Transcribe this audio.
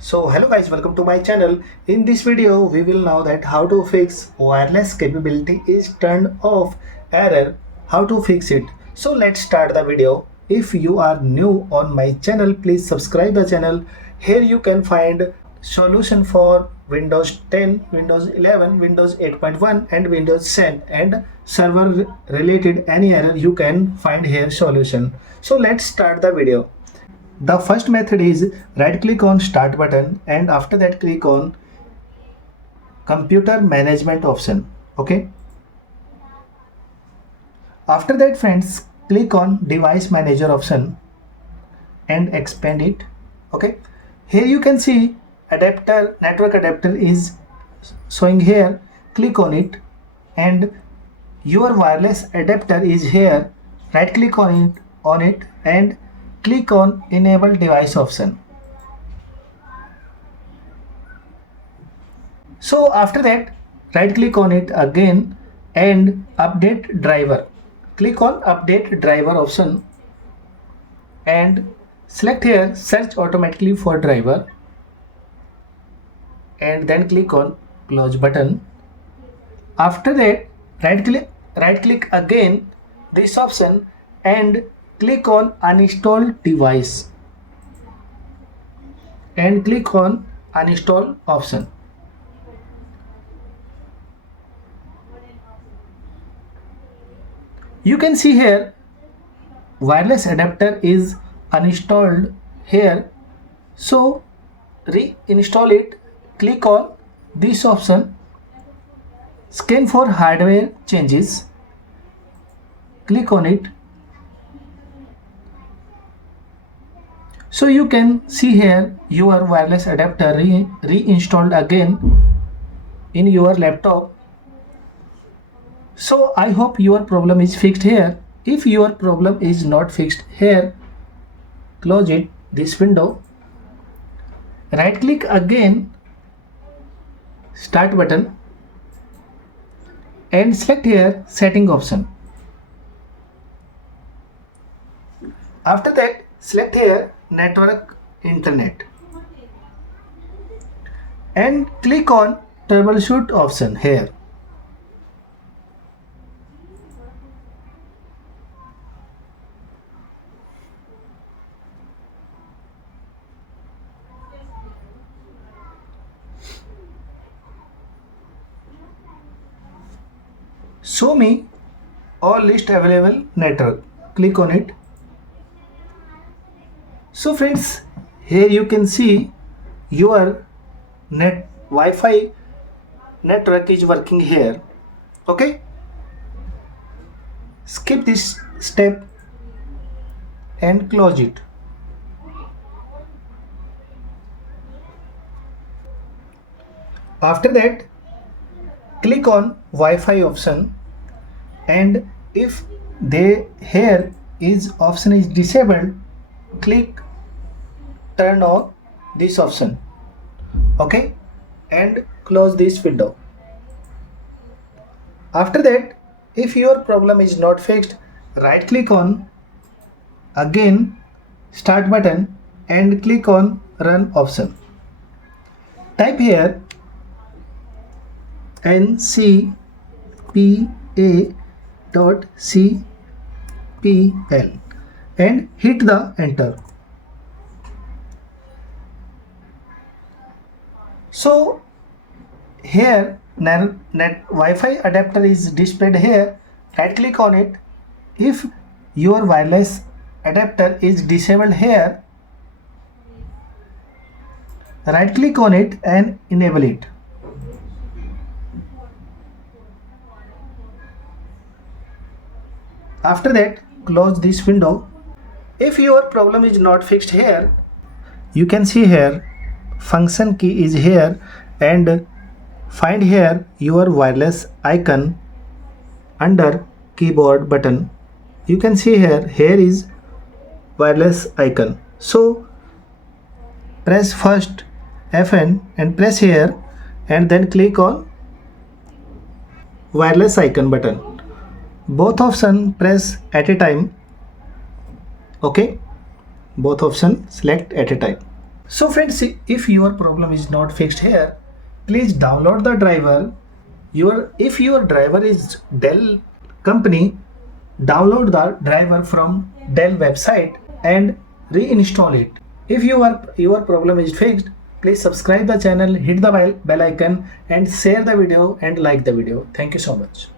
So hello guys, welcome to my channel. In this video we will know that how to fix wireless capability is turned off error, how to fix it. So let's start the video. If you are new on my channel, please subscribe the channel. Here you can find solution for Windows 10, Windows 11, Windows 8.1 and Windows 10 and server related any error you can find here solution. So let's start the video. The first method is right click on start button and after that click on computer management option. Okay. After that friends, click on device manager option and expand it. Okay. Here you can see adapter, network adapter is showing here. Click on it and your wireless adapter is here. Right click on it and click on enable device option. So after that right click on it again and update driver. Click on update driver option and select here search automatically for driver and then click on close button. After that right click again this option and click on uninstall device and click on uninstall option. You can see here wireless adapter is uninstalled here, so reinstall it. Click on this option, scan for hardware changes, click on it. So you can see here your wireless adapter reinstalled again in your laptop. So I hope your problem is fixed here. If your problem is not fixed here, close it, this window. Right click again, start button and select here setting option. After that select here network internet and click on troubleshoot option here. Show me all list available network. Click on it. So friends, here you can see your Wi-Fi network is working here. Okay. Skip this step and close it. After that, click on Wi-Fi option and if here is option is disabled, click turn on this option. Okay, and close this window. After that, if your problem is not fixed, right click on again start button and click on run option. Type here ncpa.cpl and hit the enter. So here Wi-Fi adapter is displayed here. Right click on it. If your wireless adapter is disabled here, right click on it and enable it. After that, close this window. If your problem is not fixed here, you can see here function key is here and find here your wireless icon under keyboard button. You can see here is wireless icon. So press first Fn and press here and then click on wireless icon button. Both option press at a time. Okay, both option select at a time. So friends, if your problem is not fixed here, please download the driver. If your driver is Dell company, download the driver from Dell website and reinstall it. If your problem is fixed, please subscribe the channel, hit the bell icon and share the video and like the video. Thank you so much.